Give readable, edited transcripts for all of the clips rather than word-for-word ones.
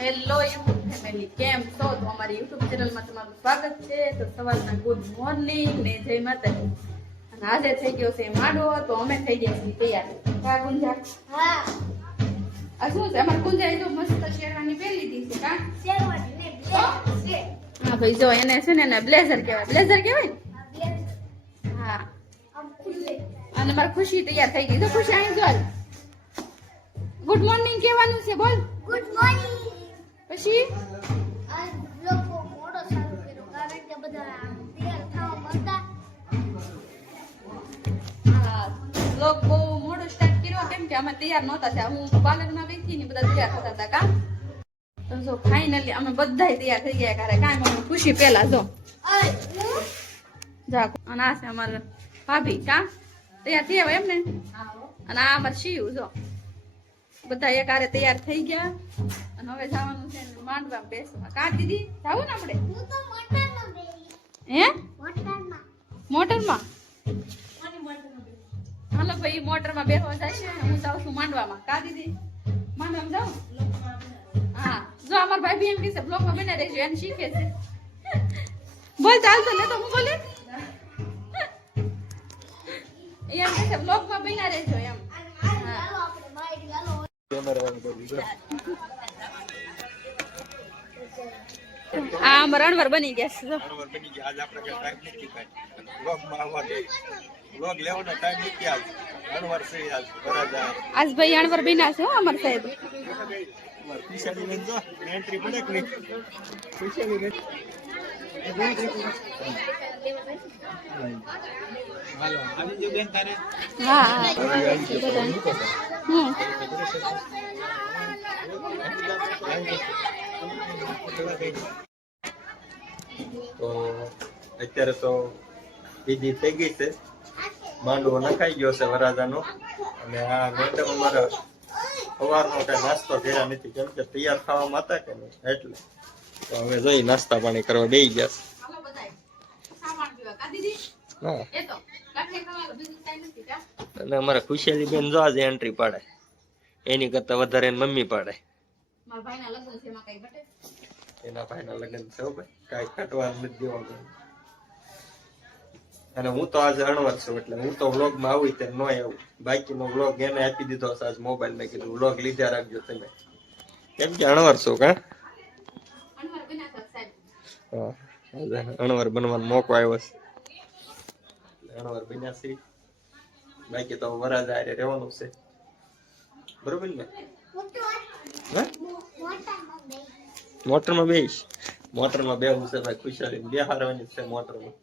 Hello YouTube family, કેમ છો? તો અમારી યુટ્યુબ ચેનલમાં તમારું સ્વાગત છે. તો સવારના ગુડ મોર્નિંગ ને જય માતાજી. અને આજે થઈ ગયો છે માંડવો, તો અમે થઈ ગયા છીએ તૈયાર. કા ગુંજા? હા. આ શું છે? અમાર ગુંજાએ તો મસ્ત શેરવાની પહેરી લીધી છે. કા શેરવાની ને બ્લેઝર છે. હા ભાઈ, જો એને છે ને બ્લેઝર કહેવાય. બ્લેઝર કહેવાય ને? હા. અને મારી ખુશી તૈયાર થઈ ગઈ. તો ખુશી અહીં જો. ગુડ મોર્નિંગ કહેવાનું છે, બોલ. Good morning. પછી આ લોકો મોડો ચાલુ કર્યો કારણ કે બધા તૈયાર થવા માંગતા. હા, લોકો બહુ મોડો સ્ટાર્ટ કર્યો કેમ કે અમે તૈયાર નહોતા થયા. હું પાર્લરમાં બેઠી ને બધા તૈયાર થતા હતા. કા તો જો ફાઇનલી અમે બધા તૈયાર થઈ ગયા. કારણ કાંઈ મમ્મી ખુશી પેલા જો જા. અને આ છે અમારા ભાભી. કા તૈયાર થયા એમ ને? અને આ અમાર શિવ જો બધા એક હારે તૈયાર થઈ ગયા. અને હવે જવાનું છે માંડવા બેસવા. કા દીદી જાવું ને આપણે? હું તો મોટરમાં બેસી. હે મોટરમાં હાલો ભાઈ, મોટરમાં બેસવા જાય છે. હું જાઉં છું માંડવામાં. કા દીદી માંડવામાં જાઉં? હા, જો અમાર ભાઈ બી એમ કે છે બ્લોગમાં બને રહેજો, એને શીખે છે. બોલ ચાલતો લે તો હું બોલે એમ કે છે બ્લોગમાં બને રહેજો એમ. આ રણવર બની ગયા છે. રણવર બની ગયા. આજ આપણે ટાઈમ નથી કાઢી વ્લોગમાં આવવાનો. વ્લોગ લેવાનો ટાઈમ નથી આજ. રણવર છે આજ બરાબર. આજ ભાઈ રણવર બન્યા છે હો અમર સાહેબ. પીસાની બેન જો એન્ટ્રી પડે કે નહીં? પીસાની બેન હાલો આવી જો બેન તારે. હા તો અત્યારે તો બીજી થઈ ગઈ છે. માંડવો નખાઈ ગયો છે વરાજાનો. અને આ મેડમ અમારા સવારનો કઈ નાસ્તો કર્યા નથી કેમ કે તૈયાર થવામાં હતા કે નહીં એટલે. તો હવે જઈ નાસ્તા પાણી કરવા બેસી ગયા છે. અને અમારા ખુશિયાલી બેન જો આજે એન્ટ્રી પાડે. એની કરતા વધારે મમ્મી પાડે. એના ભાઈના લગ્ન છે ભાઈ, કાંઈ કાટવા નથી દેવાનું. અને હું તો આજે અણવર છું એટલે હું તો વ્લોગમાં આવું ત્યારે ન આવું. બાકીનો વ્લોગ એને આપી દીધો છે આજ મોબાઈલ. મેં કીધું વ્લોગ લીધા રાખજો તમે કેમ કે અણવર છો. કા હા, અણવર બનવાનો મોકો આવ્યો છે. અણવર બન્યા છે. બાકી તો વરાજા હારે રહેવાનું છે. બરોબર ને? મોટરમાં બેસ. મોટરમાં બેહવું છે ભાઈ. ખુશાલી બેહારવાની છે મોટરમાં.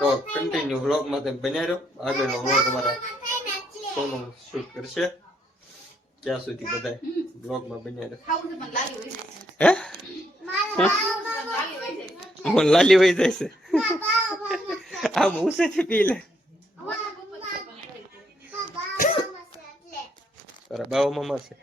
તો કન્ટિન્યુ વ્લોગમાં તમે બન્યા રહો. આગળનો વ્લોગ અમારા સોનું શૂટ કરશે ત્યાં સુધી બધા વ્લોગમાં બન્યા રહો. હે મને લાલી વહી જાય છે. આમ ઉસેથી પી લે. તારા બાવા મામા છે.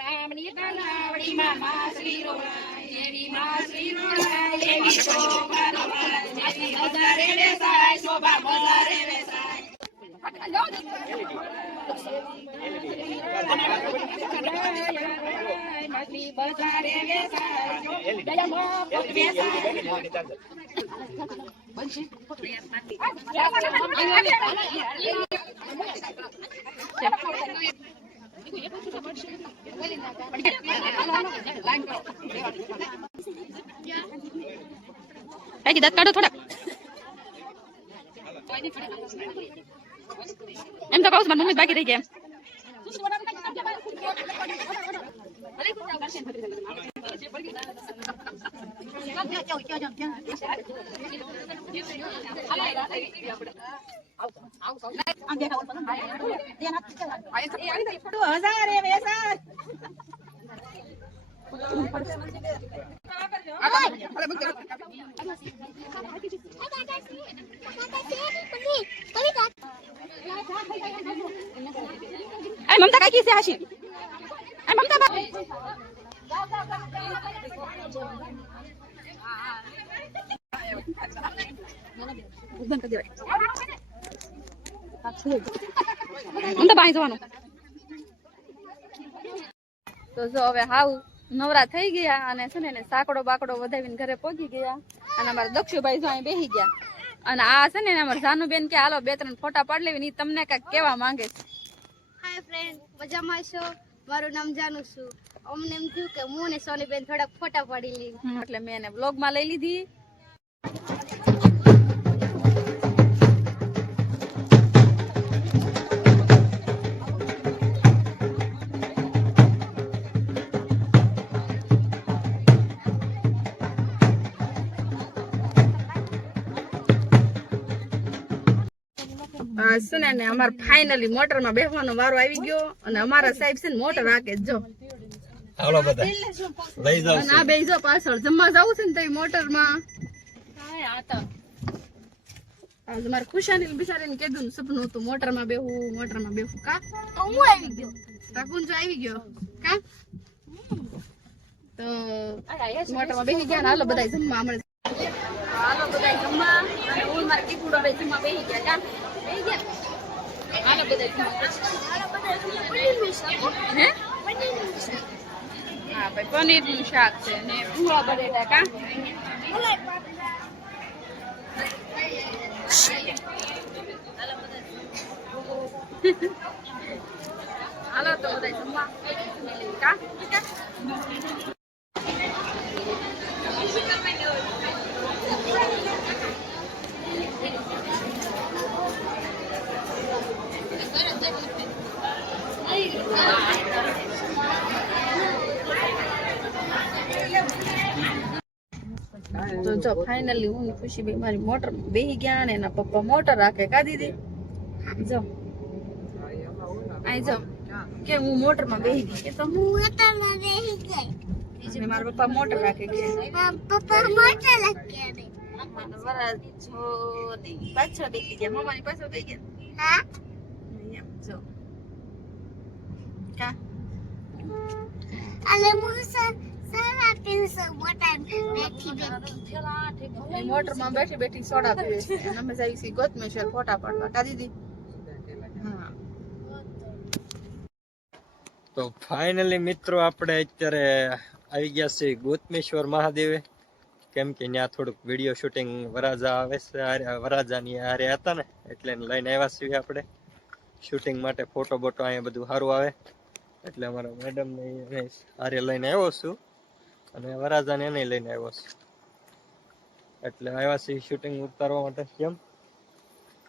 રામની તલાવડી માં શ્રી રોણાય એવી માં શ્રી રોણાય એવી શોભા રોણાય એવી બજારે વેસાય શોભા બજારે વેસાય. બજારે દાંત કાઢો થોડા. એમ તો કહું છું મમ્મી બાકી રહી ગયા. ay mamta काय किसे हाशी ay mamta ba mamta બાઈ જવાનું તો જો હવે હાવ નવરા થઈ ગયા અને છે ને સાકડો બાકડો વધાવીને ઘરે પહોંચી ગયા અને અમારા દક્ષુભાઈ જો અહીં બેસી ગયા અને આ છે ને અમારા જાનુબેન કે હાલો 2-3 ફોટા પાડી લેવી ની તમને કઈક કેવા માંગે છે. હાય ફ્રેન્ડ, મજામાં છો? મારું નામ જાનુ છું. અમને એમ થયું કે હું ને સોનીબેન થોડાક ફોટા પાડી લઈએ એટલે મેં એને વ્લોગ માં લઈ લીધી. સુને ને અમાર ફાઇનલી મોટર માં બેસવાનો વારો આવી ગયો અને અમારા સાહેબ છે ને મોટર રાખે જો હાલો બધા લઈ જાવ અને આ બે જો પાછળ જમવા જાવું છે ને તો મોટર માં આજ માર ખુશાની બિચારીને કીધું ને સપનું હતું મોટર માં બેહું કા તો હું આવી ગયો. કાકુન જો આવી ગયો કા તો મોટર માં બેસી ગયા ને હાલો બધા જમવા મળે હાલો બધા જમવા અને હું માર કીકુડો બે જમવા બેસી ગયા કા બેસી ગયા હાલો બધા જમવા હે હા ભાઈ પનીર નું શાક છે ને પૂવા બટેટા કા હાલો તો બધા જમવા કા તો જો ફાઇનલી હું ખુશીભાઈ મારી મોટર બેહી ગયા ને એના પપ્પા મોટર રાખે કા દીદી જો આઈ જો કે હું મોટર માં બેહી ગઈ કે તો હું મોટરમાં બેસી ગઈ. ને મારા પપ્પા મોટર રાખે કે પપ્પા મોટર રાખે રે. વરા છોડી પાછળ બેસી ગયા મમ્માની પાછળ બેસી ગયા હા એમ જો કા અને હું સારા પીસો મોટર બેઠી મોટર માં બેઠી બેઠી સોડા પીવે છે અને અમે જઈએ છીએ ગોતમેશ્વર ફોટા પાડવા કા દીદી હા તો ફાઇનલી મિત્રો આપણે અત્યારે આવી ગયા છે ગોતમેશ્વર મહાદેવે કેમ કે ત્યાં થોડુંક વિડીયો શૂટિંગ વરાજા આવે છે વરાજાની હારે હતા ને એટલે લઈને આવ્યા છીએ આપણે શૂટિંગ માટે ફોટો બોટો અહીંયા બધું સારું આવે એટલે અમારા મેડમ ને હારે લઈને આવ્યો છું અને વરાજાને એને લઈને આવ્યો છું એટલે આવ્યા છીએ શૂટિંગ ઉતારવા માટે કેમ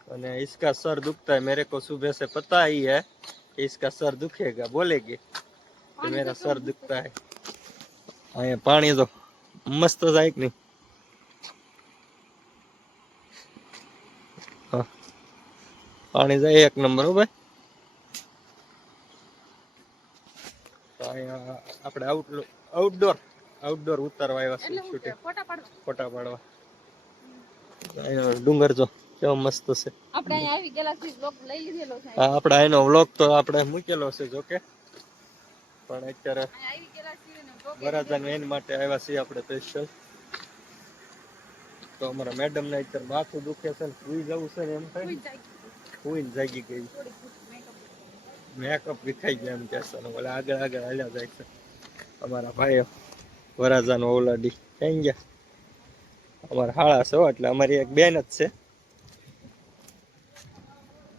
અને इसका सर दुखता है मेरे को सुबह से पता ही है कि इसका सर दुखेगा बोलेगी कि मेरा सर दुखता है અહીંયા પાણી તો મસ્ત જાય કે નહીં હા પાણી જાય એક નંબર હો ભાઈ તો અહીંયા આપણે આઉટડોર ઉતારવા આવ્યા છે શૂટિંગ ફોટા પાડવા ફોટા પાડવા અહીંયા ડુંગર જો કેવો મસ્ત છે આપણે અહીંયા આવી ગયેલા છીએ બ્લોગ લઈ લીધેલો છે હા આપણે એનો વ્લોગ તો આપણે મૂકેલો છે જોકે પણ અત્યારે અહીંયા આવી ગયેલા છીએ ને બ્લોગ વરાજાને એની માટે આવ્યા છીએ આપણે સ્પેશિયલ તો અમારા મેડમ ને અત્યારે માથું દુખે છે ને સુઈ જવું છે ને એમ થાય ને સુઈને જાગી ગઈ મેકઅપ વિખાઈ ગયા એમ કહેશે ને ઓલા આગળ હાલ્યા જાય છે અમારા ભાઈઓ વરાજાનો ઓલાડી થઈ ગયા અમારા હાળા છે એટલે અમારી એક બેન જ છે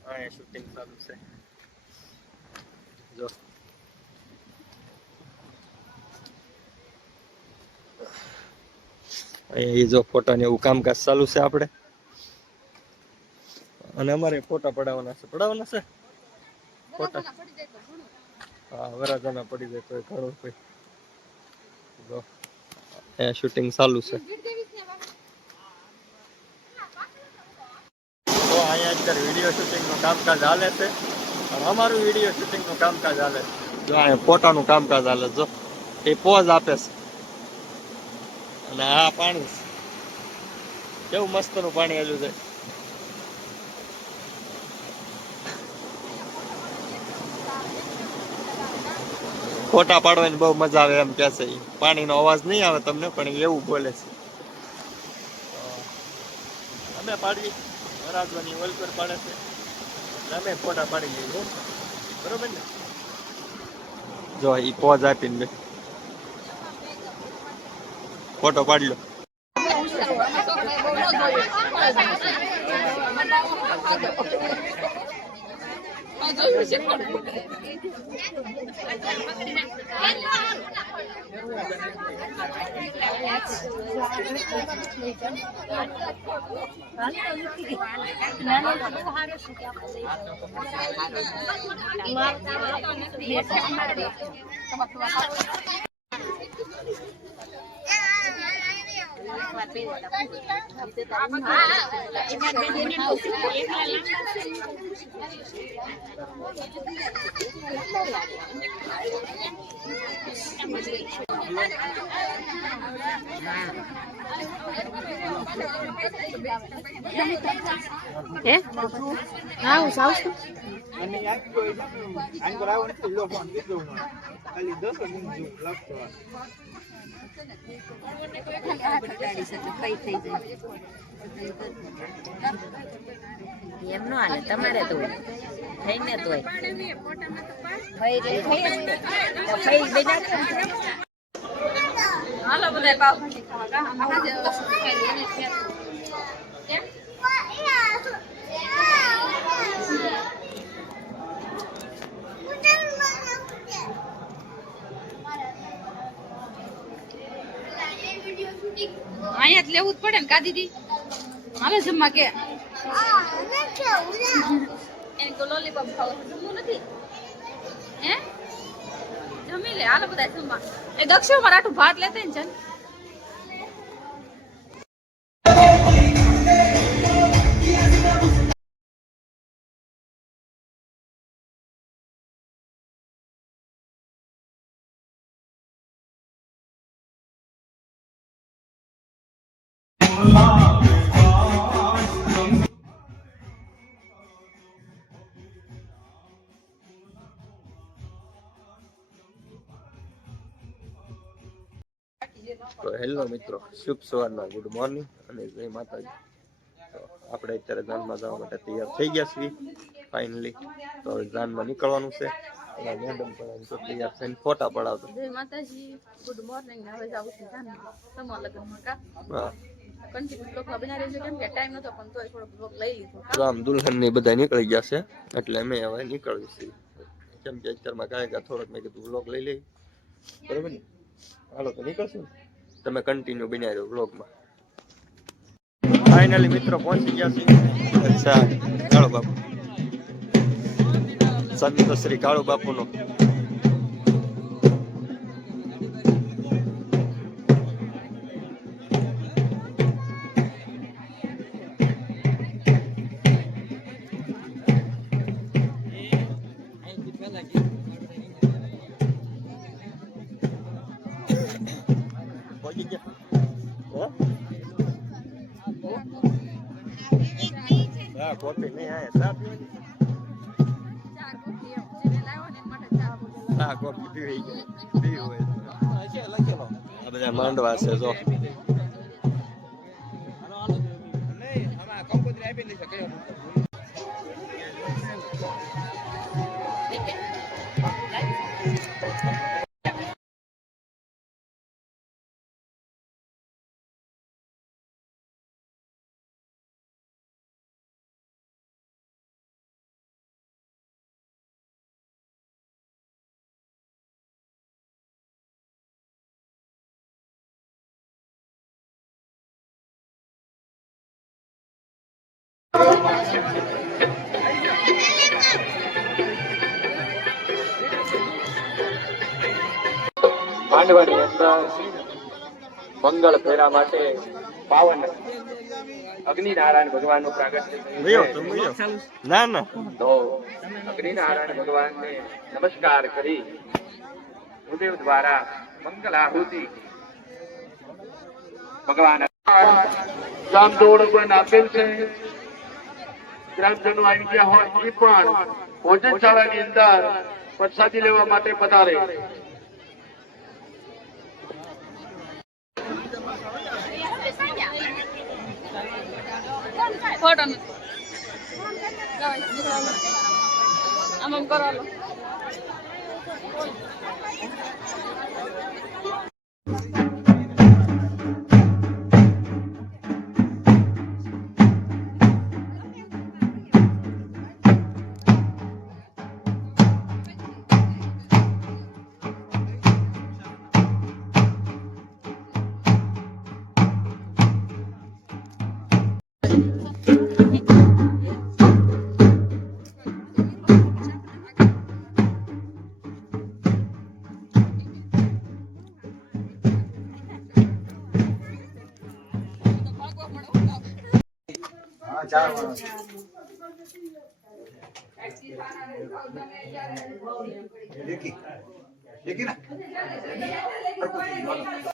અહીંયા શૂટિંગ ચાલુ છે જો અહીંયા જો ફોટા ને એવું કામકાજ ચાલુ છે આપણે અને અમારે ફોટા પડાવવાના છે ફોટા પડી જાય તો ઘણું હા વરાજાના પડી જાય તો ઘણું કોઈ જો અહીંયા શૂટિંગ ચાલુ છે તો અહીંયા અત્યારે વિડીયો શૂટિંગનું કામકાજ હાલે છે અને અમારું વિડીયો શૂટિંગનું કામકાજ હાલે છે જો અહીંયા ફોટાનું કામકાજ હાલે જો એ પોઝ આપે છે અને આ પાણી કેવું મસ્તનું પાણી હેલું છે ફોટા પાડવાની બહુ મજા આવે એમ કે છે. પાણીનો અવાજ નહીં આવે તમને, પણ એવું બોલે છે. અમે પાડીએ, વરાજવાની ઓલ પર પાડે છે, અમે ફોટા પાડી લઈએ. બરોબર ને? જો એ પોઝ આપીને ફોટો પાડી લો. એમ નો હાલે, તમારે તો થઈને તો હાલો બધા પાવભાજી ખાવા અહીંયા જ લેવું જ પડે ને કા દીદી? હાલે જમવા કે એને તો લોલીપોપ ખાવું છે, જમવું નથી હે? જમી લે, હાલો બધા જમવા. એ દક્ષિણ માં આટલું ભાત લેતા ને છે. તો હેલો મિત્રો, શુભ સવારના ગુડ મોર્નિંગ અને જય માતાજી. તો આપણે અત્યારે જાનમાં જવા માટે તૈયાર થઈ ગયા છીએ ફાઇનલી. તો હવે જાનમાં નીકળવાનું છે. મેડમ પણ તો તૈયાર થઈને ફોટા પડાવતો. જય માતાજી, ગુડ મોર્નિંગ. હવે જાવ છું જાનમાં તમારા લગ્નમાં કા. હા, કન્ટિન્યુ બ્લોગ બનાવી રહેજો, કેમ કે ટાઈમ નતો પણ તોય થોડો બ્લોગ લઈ લીધો. રામ દુલ્હન ને બધા નીકળી ગયા છે, એટલે અમે હવે નીકળવી છીએ. કેમ કે અત્યારમાં કાંઈ થોડોક મેં કીધું બ્લોગ લઈ લઈ. બરોબર ને? હાલો તો નીકળશું. તમે કન્ટિન્યુ બનાવી દો બ્લોગમાં. ફાઇનલી મિત્રો પહોંચી ગયા છીએ. અચ્છા, કાળુ બાપુ, સંત શ્રી કાળુ બાપુનો પહોંચી ગયા. હા, કોફી નહીં આવે, ચા પીવાની. હા, કોફી પીવી જાય, પીવી હોય આ બધા માંડવા છે જો. માંડવાની અંદર મંગળ ફેરા માટે પાવન અગ્નિનારાયણ ભગવાનનું પ્રાગટ્ય થયું છે. ના ના, તો અગ્નિનારાયણ ભગવાનને નમસ્કાર કરી ભૂદેવ દ્વારા મંગલ આહુતિ ભગવાન રામદોડ પણ આપેલ છે. ગ્રામજનો આવી ગયા હોય એ પણ ભોજનશાળાની અંદર પ્રસાદી લેવા માટે પધારે. ફોટો નથી આમ આમ કરો હાલો. देखी देखी ना